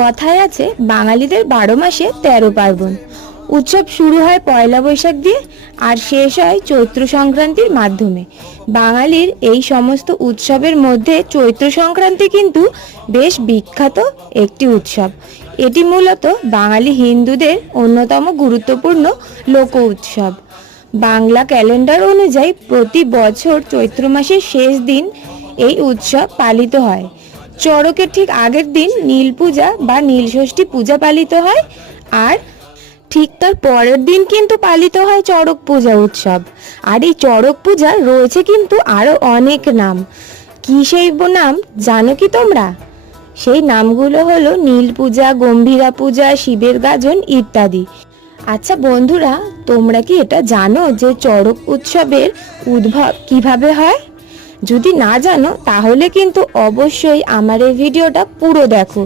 কথায় আছে বাঙালিদের 12 মাসে 13 পার্বণ। উৎসব শুরু হয় পয়লা বৈশাখ দিয়ে আর শেষ হয় চৈত্র সংক্রান্তির মাধ্যমে। বাঙালির এই সমস্ত উৎসবের মধ্যে চৈত্র সংক্রান্তি কিন্তু বেশ বিখ্যাত একটি উৎসব। এটি মূলত বাঙালি হিন্দুদের অন্যতম গুরুত্বপূর্ণ লোক উৎসব। বাংলা ক্যালেন্ডার অনুযায়ী প্রতি বছর চৈত্র মাসের শেষ দিন এই উৎসব পালিত হয়। চড়কের ঠিক আগের দিন নীল পূজা বা নীলষষ্ঠী পূজা পালিত হয়, আর ঠিক তার পরের দিন কিন্তু পালিত হয় চড়ক পূজা উৎসব। আর এই চড়ক পূজার রয়েছে কিন্তু আরো অনেক নাম। কি সেই নাম জানো কি তোমরা? সেই নামগুলো হলো নীল পূজা, গম্ভীরা পূজা, শিবের গাজন ইত্যাদি। আচ্ছা বন্ধুরা, তোমরা কি এটা জানো যে চড়ক উৎসবের উদ্ভব কিভাবে হয়? যদি না জানো তাহলে কিন্তু অবশ্যই আমার এই ভিডিওটা পুরো দেখো,